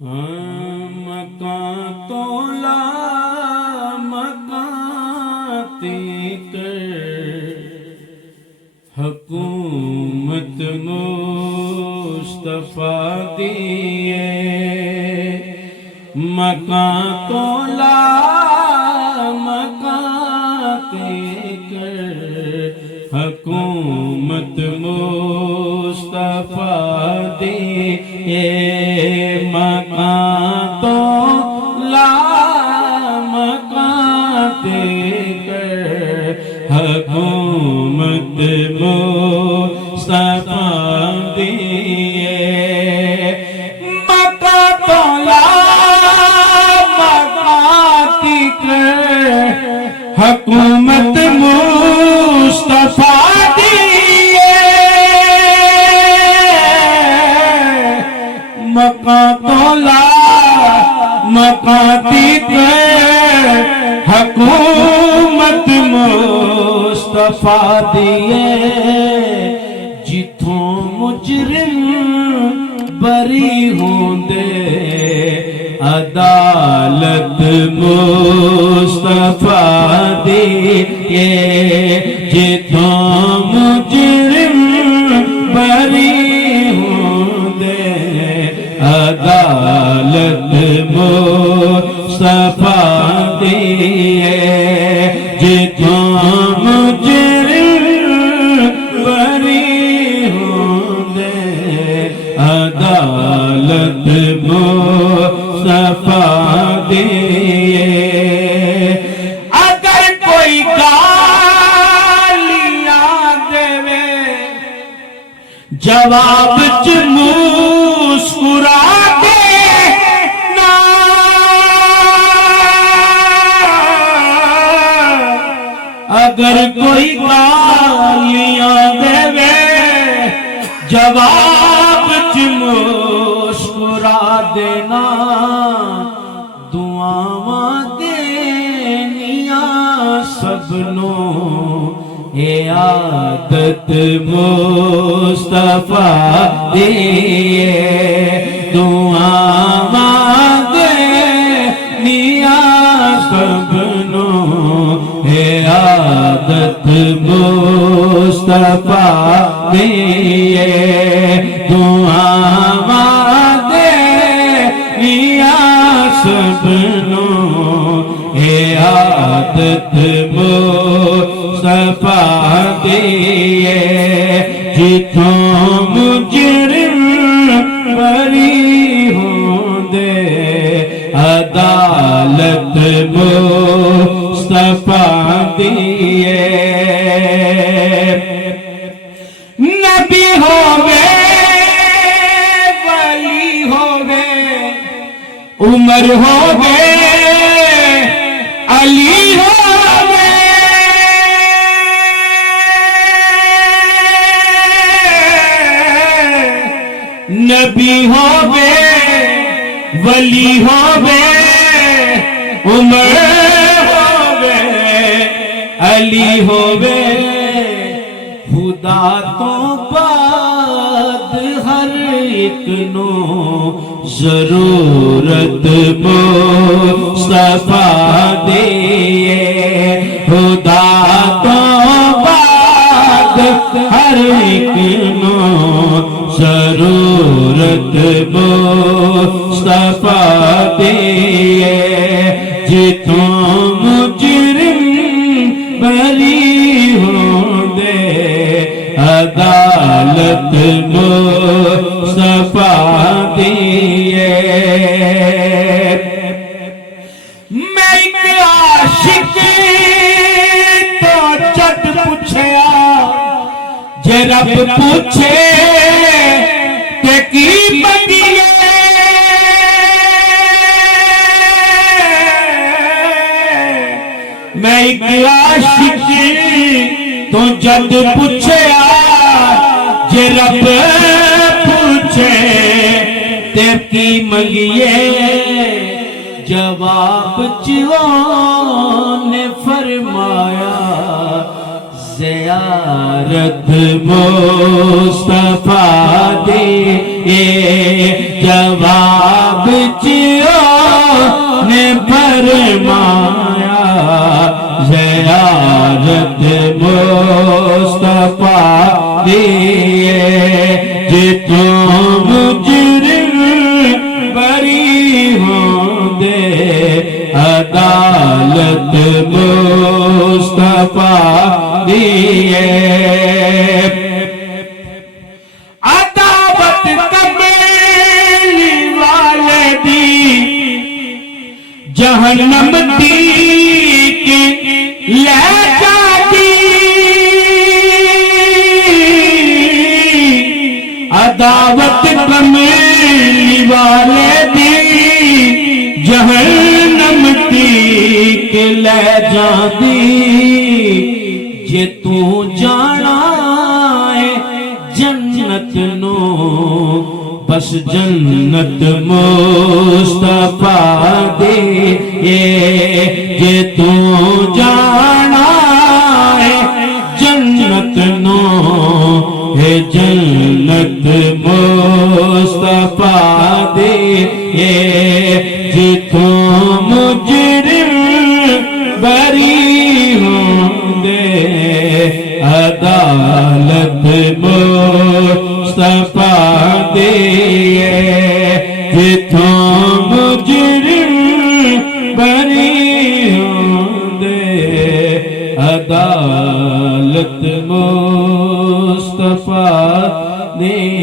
مکان تولا مکان تیکر حکومت مصطفیٰ دیے مکان تولا مکان تیکر حکومت مصطفیٰ دیے مکان تولا مکان تیکر حکومت مصطفیٰ دیے مکان تولا مکان تیکر حکومت مصطفیٰ دیے مکان تولا مکان تیکر حکومت مصطفیٰ دیے جتھوں مجرم بری ہوندے عدالت مصطفیٰ دیے جتھوں مجرم بری ہوندے عدالت مصطفیٰ دیے جتھوں مجرم بری ہوندے عدالت مصطفیٰ دیے اگر کوئی گالیاں دے جواب چ مسکرا دے نا اگر کوئی گالیاں دے جواب چ مسکرا دینا دعاواں دینیاں سبنوں اے عادت مصطفیٰ دیے دعاواں دینیاں سبنوں اے عادت مصطفیٰ دیے دعاواں دینیاں سبنوں اے عادت مصطفیٰ دیے جتھوں مجرم بری ہوندے عدالت مصطفیٰ دیے نبی ہووے ولی ہووے عمر ہووے علی ہووے نبی ہووے ولی ہووے عمر ہووے علی ہووے خدا تو بعد ہر ایک نو ضرورت مصطفیٰ دیے خدا تو بعد ہر ایک نو ضرورت مصطفیٰ دیے جتھوں مجرم بری ہوندے عدالت مصطفیٰ دیے میں ایک عاشق تو چٹ پوچھیا جے رب پوچھے تے کی منگیے میں ایک عاشق تو جد پوچھیا جے رب پوچھے تے کی منگیے جواب نے فرمایا زیارت مصطفیٰ دی جواب چیو نے فرمایا زیارت مصطفیٰ دیے جی تم مجرم بری ہوں دے عدالت مصطفیٰ دیے عداوت کمیلی والدی جہنم دی کے لے جاتی عداوت کمیلی والدی جہنم دی کے لے جاتی جے تو جانا ہے جنت نو بس جنت مصطفیٰ دے جے تو جانا ہے جنت نو ہے جنت مصطفیٰ دے جے تو مجرم بری ہوں دے عدالت مصطفیٰ دے جے تو مجرم بری ہوں دے عدالت مصطفیٰ دے